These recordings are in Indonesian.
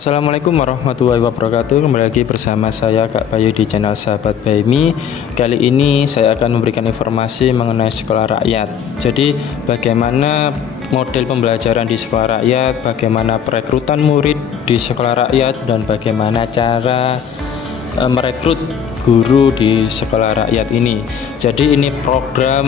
Assalamualaikum warahmatullahi wabarakatuh. Kembali lagi bersama saya Kak Bayu di channel Sahabat Baimi. Kali ini saya akan memberikan informasi mengenai sekolah rakyat. Jadi bagaimana model pembelajaran di sekolah rakyat, bagaimana perekrutan murid di sekolah rakyat, dan bagaimana cara merekrut guru di sekolah rakyat ini. Jadi ini program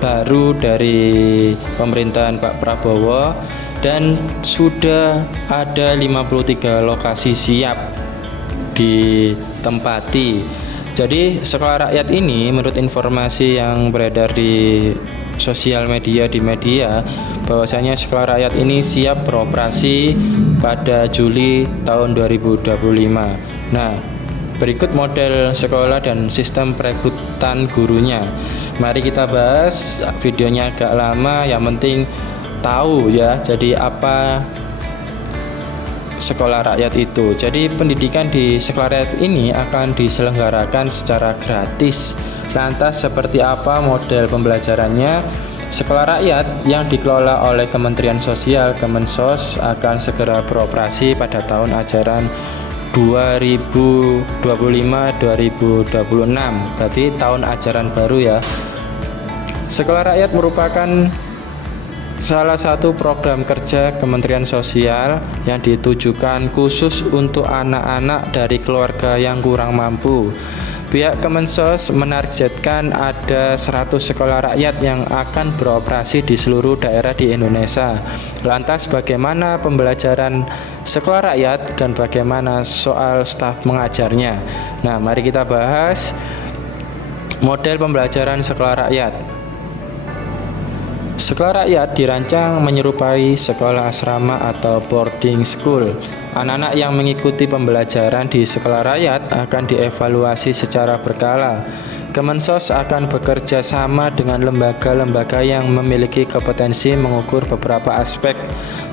baru dari pemerintahan Pak Prabowo dan sudah ada 53 lokasi siap ditempati. Jadi sekolah rakyat ini menurut informasi yang beredar di sosial media bahwasanya sekolah rakyat ini siap beroperasi pada Juli tahun 2025. Nah, berikut model sekolah dan sistem perekrutan gurunya. Mari kita bahas. Videonya agak lama, yang penting tahu ya, jadi apa sekolah rakyat itu. Jadi pendidikan di sekolah rakyat ini akan diselenggarakan secara gratis. Lantas seperti apa model pembelajarannya? Sekolah rakyat yang dikelola oleh Kementerian Sosial Kemensos akan segera beroperasi pada tahun ajaran 2025-2026, berarti tahun ajaran baru ya. Sekolah rakyat merupakan salah satu program kerja Kementerian Sosial yang ditujukan khusus untuk anak-anak dari keluarga yang kurang mampu. Pihak Kemensos menargetkan ada 100 sekolah rakyat yang akan beroperasi di seluruh daerah di Indonesia. Lantas bagaimana pembelajaran sekolah rakyat dan bagaimana soal staf mengajarnya? Nah, mari kita bahas model pembelajaran sekolah rakyat. Sekolah rakyat dirancang menyerupai sekolah asrama atau boarding school. Anak-anak yang mengikuti pembelajaran di sekolah rakyat akan dievaluasi secara berkala. Kemensos akan bekerja sama dengan lembaga-lembaga yang memiliki kompetensi mengukur beberapa aspek,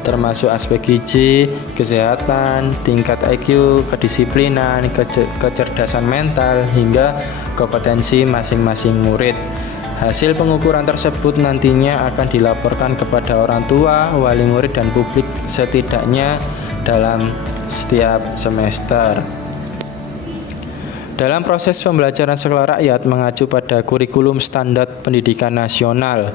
termasuk aspek gizi, kesehatan, tingkat IQ, kedisiplinan, kecerdasan mental, hingga kompetensi masing-masing murid. Hasil pengukuran tersebut nantinya akan dilaporkan kepada orang tua, wali murid, dan publik setidaknya dalam setiap semester. Dalam proses pembelajaran sekolah rakyat mengacu pada kurikulum standar pendidikan nasional,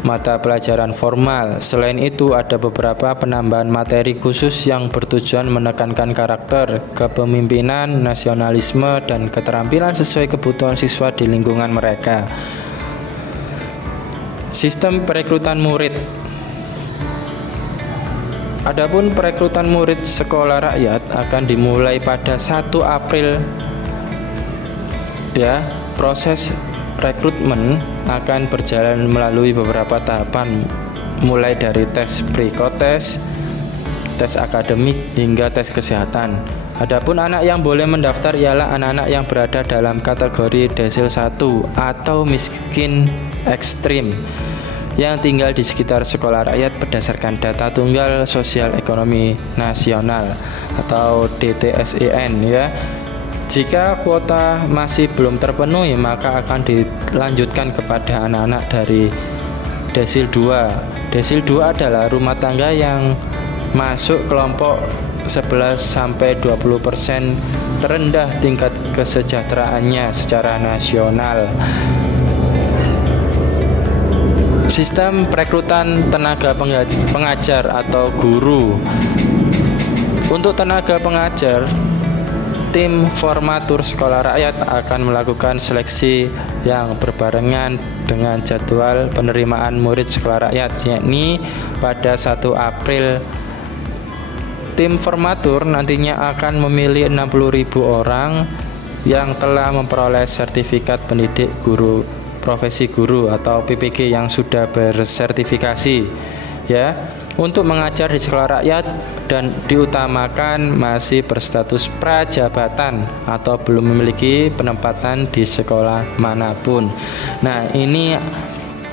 mata pelajaran formal. Selain itu ada beberapa penambahan materi khusus yang bertujuan menekankan karakter, kepemimpinan, nasionalisme, dan keterampilan sesuai kebutuhan siswa di lingkungan mereka. Sistem perekrutan murid. Adapun perekrutan murid sekolah rakyat akan dimulai pada 1 April. Ya, proses rekrutmen akan berjalan melalui beberapa tahapan, mulai dari tes psikotes, tes akademik, hingga tes kesehatan. Adapun anak yang boleh mendaftar ialah anak-anak yang berada dalam kategori desil 1 atau miskin ekstrim yang tinggal di sekitar sekolah rakyat berdasarkan data tunggal sosial ekonomi nasional atau DTSEN ya. Jika kuota masih belum terpenuhi, maka akan dilanjutkan kepada anak-anak dari desil 2. Desil 2 adalah rumah tangga yang masuk kelompok 11-20% terendah tingkat kesejahteraannya secara nasional. Sistem perekrutan tenaga pengajar atau guru. Untuk tenaga pengajar, tim formatur sekolah rakyat akan melakukan seleksi yang berbarengan dengan jadwal penerimaan murid sekolah rakyat, yakni pada 1 April. Tim formatur nantinya akan memilih 60.000 orang yang telah memperoleh sertifikat pendidik guru profesi guru atau PPG yang sudah bersertifikasi ya untuk mengajar di sekolah rakyat dan diutamakan masih berstatus prajabatan atau belum memiliki penempatan di sekolah manapun. Nah, ini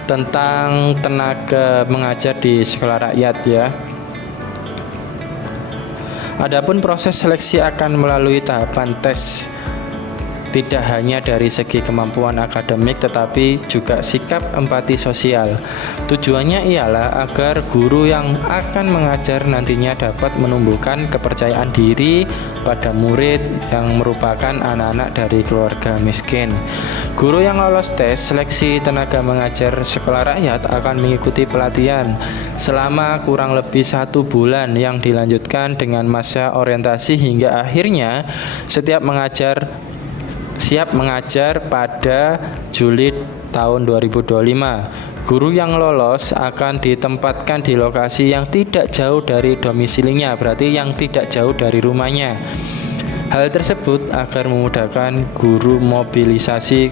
tentang tenaga mengajar di sekolah rakyat ya. Adapun proses seleksi akan melalui tahapan tes tidak hanya dari segi kemampuan akademik tetapi juga sikap empati sosial. Tujuannya ialah agar guru yang akan mengajar nantinya dapat menumbuhkan kepercayaan diri pada murid yang merupakan anak-anak dari keluarga miskin. Guru yang lolos tes seleksi tenaga mengajar sekolah rakyat akan mengikuti pelatihan selama kurang lebih 1 bulan yang dilanjutkan dengan masa orientasi hingga akhirnya siap mengajar pada Juli tahun 2025. Guru yang lolos akan ditempatkan di lokasi yang tidak jauh dari domisilinya, berarti yang tidak jauh dari rumahnya. Hal tersebut agar memudahkan guru mobilisasi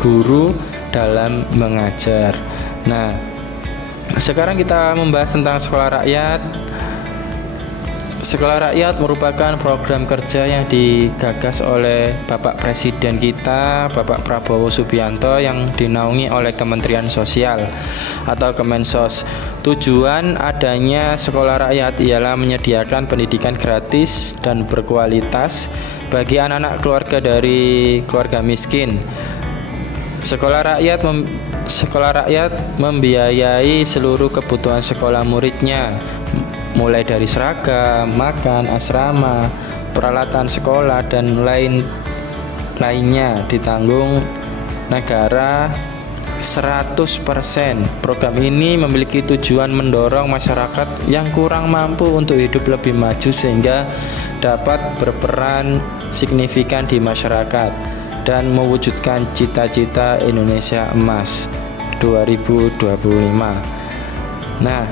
guru dalam mengajar. Nah, sekarang kita membahas tentang sekolah rakyat. Sekolah rakyat merupakan program kerja yang digagas oleh Bapak Presiden kita, Bapak Prabowo Subianto, yang dinaungi oleh Kementerian Sosial atau Kemensos. Tujuan adanya sekolah rakyat ialah menyediakan pendidikan gratis dan berkualitas bagi anak-anak keluarga dari keluarga miskin. Sekolah rakyat membiayai seluruh kebutuhan sekolah muridnya, mulai dari seragam, makan, asrama, peralatan sekolah, dan lainnya ditanggung negara 100%. Program ini memiliki tujuan mendorong masyarakat yang kurang mampu untuk hidup lebih maju sehingga dapat berperan signifikan di masyarakat dan mewujudkan cita-cita Indonesia Emas 2025. Nah,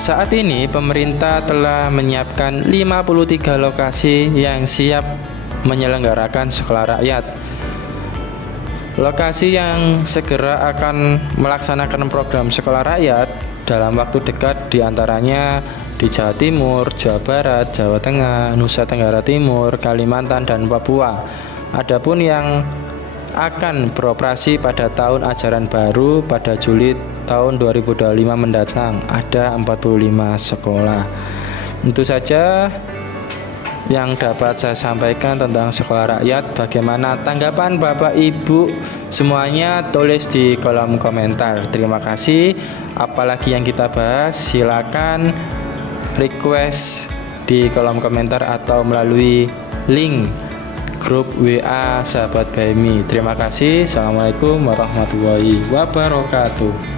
saat ini pemerintah telah menyiapkan 53 lokasi yang siap menyelenggarakan sekolah rakyat. Lokasi yang segera akan melaksanakan program sekolah rakyat dalam waktu dekat diantaranya di Jawa Timur, Jawa Barat, Jawa Tengah, Nusa Tenggara Timur, Kalimantan, dan Papua. Adapun yang akan beroperasi pada tahun ajaran baru pada Juli tahun 2025 mendatang ada 45 sekolah. Itu saja yang dapat saya sampaikan tentang sekolah rakyat. Bagaimana tanggapan Bapak Ibu semuanya, tulis di kolom komentar. Terima kasih. Apalagi yang kita bahas, silakan request di kolom komentar atau melalui link grup WA Sahabat BMI. Terima kasih. Assalamualaikum warahmatullahi wabarakatuh.